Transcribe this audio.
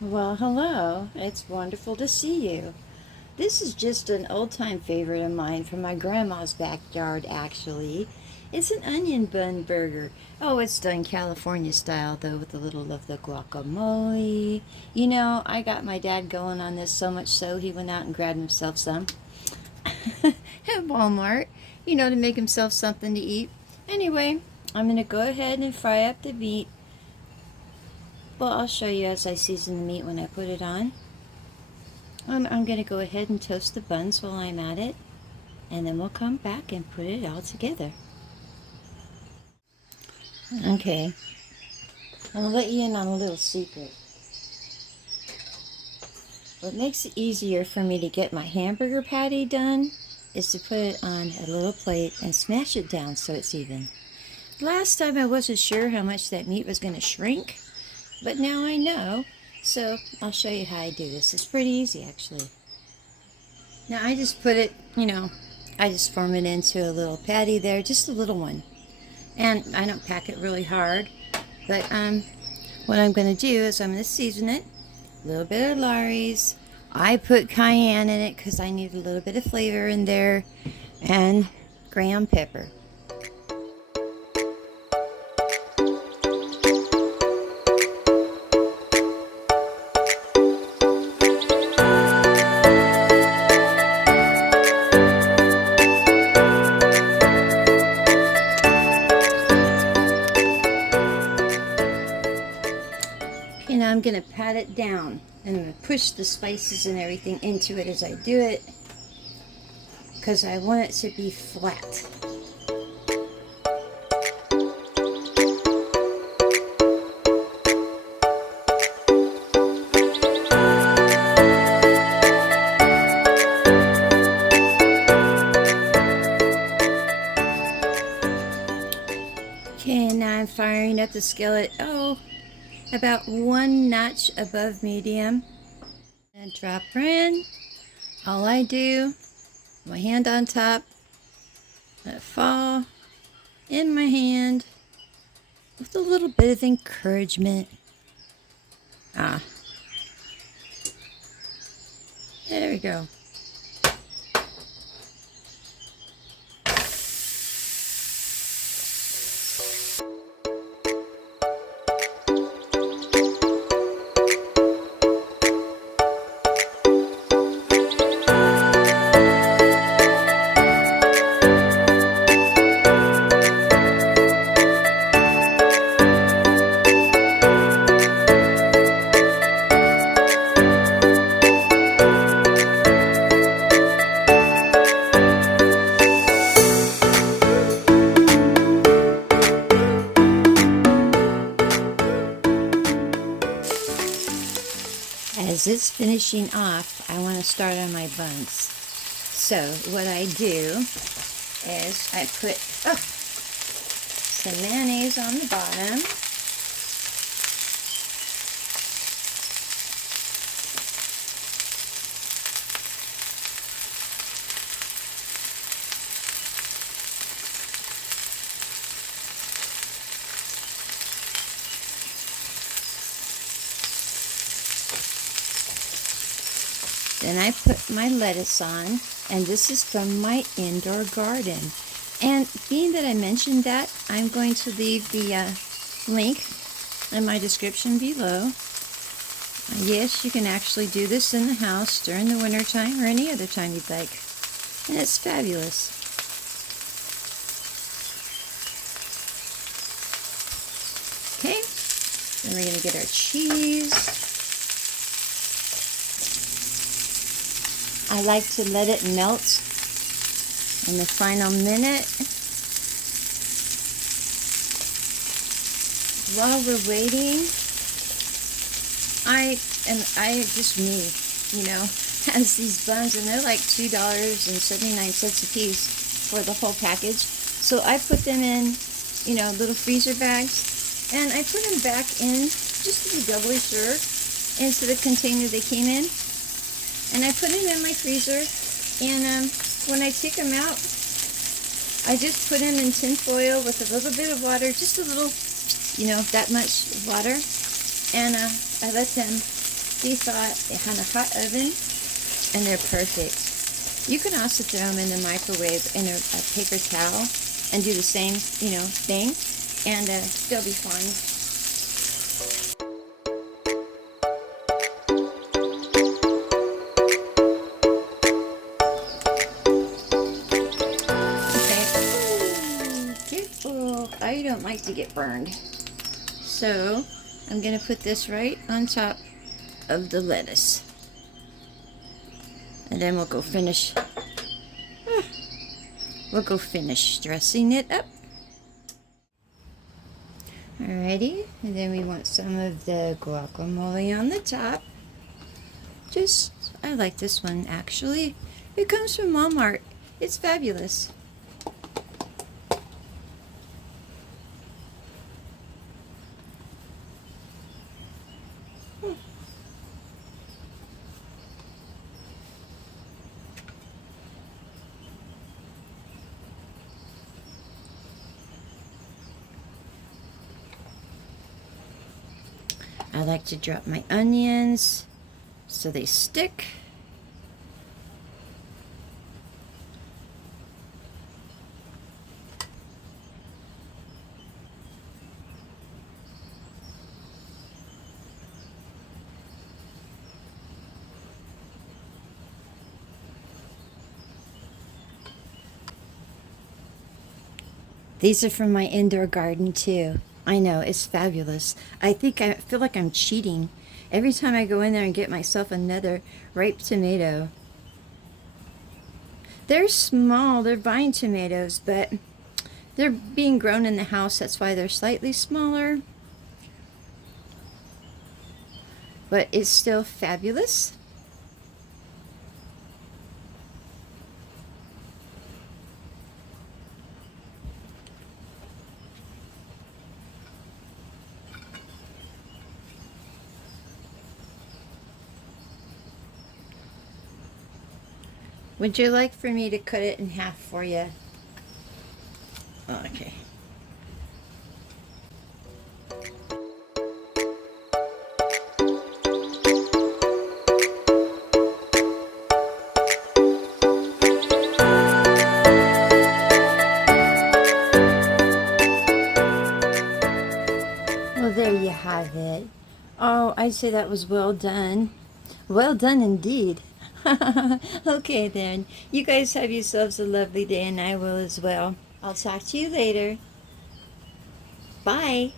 Well, hello. It's wonderful to see you. This is just an old time favorite of mine from my grandma's backyard, actually. It's an onion bun burger. Oh, it's done California style, though, with a little of the guacamole. I got my dad going on this so much so he went out and grabbed himself some at Walmart, to make himself something to eat. Anyway, I'm going to go ahead and fry up the meat. Well, I'll show you as I season the meat when I put it on. I'm going to go ahead and toast the buns while I'm at it, and then we'll come back and put it all together. Okay, I'll let you in on a little secret. What makes it easier for me to get my hamburger patty done is to put it on a little plate and smash it down so it's even. Last time I wasn't sure how much that meat was going to shrink, but now I know, so I'll show you how I do this. It's pretty easy, actually. Now I just put it, I just form it into a little patty there, just a little one. And I don't pack it really hard, but what I'm going to do is I'm going to season it. A little bit of Lawry's. I put cayenne in it because I need a little bit of flavor in there, and graham pepper. And I'm going to pat it down and I'm going to push the spices and everything into it as I do it because I want it to be flat. Okay, now I'm firing up the skillet. About one notch above medium. And drop her in. All I do, my hand on top, let it fall in my hand with a little bit of encouragement. There we go. As it's finishing off, I want to start on my buns. So what I do is I put some mayonnaise on the bottom. Then I put my lettuce on, and this is from my indoor garden. And being that I mentioned that, I'm going to leave the link in my description below. Yes, you can actually do this in the house during the winter time or any other time you'd like. And it's fabulous. Okay, then we're going to get our cheese. I like to let it melt in the final minute. While we're waiting, just me, has these buns, and they're like $2.79 a piece for the whole package. So I put them in, little freezer bags, and I put them back in, just to be doubly sure, into the container they came in. And I put them in my freezer, and when I take them out, I just put them in tin foil with a little bit of water, just a little, that much water, and I let them de-thawed on a hot oven, and they're perfect. You can also throw them in the microwave in a paper towel and do the same, thing, and they'll be fine. Careful, I don't like to get burned. So I'm gonna put this right on top of the lettuce, and then we'll go finish dressing it up. Alrighty, and then we want some of the guacamole on the top. I like this one actually. It comes from Walmart. It's fabulous. I like to drop my onions so they stick. These are from my indoor garden too. I know, it's fabulous. I feel like I'm cheating every time I go in there and get myself another ripe tomato. They're small, they're vine tomatoes, but they're being grown in the house. That's why they're slightly smaller. But it's still fabulous. Would you like for me to cut it in half for you? Oh, okay. Well, there you have it. Oh, I'd say that was well done. Well done indeed. Okay then. You guys have yourselves a lovely day, and I will as well. I'll talk to you later. Bye.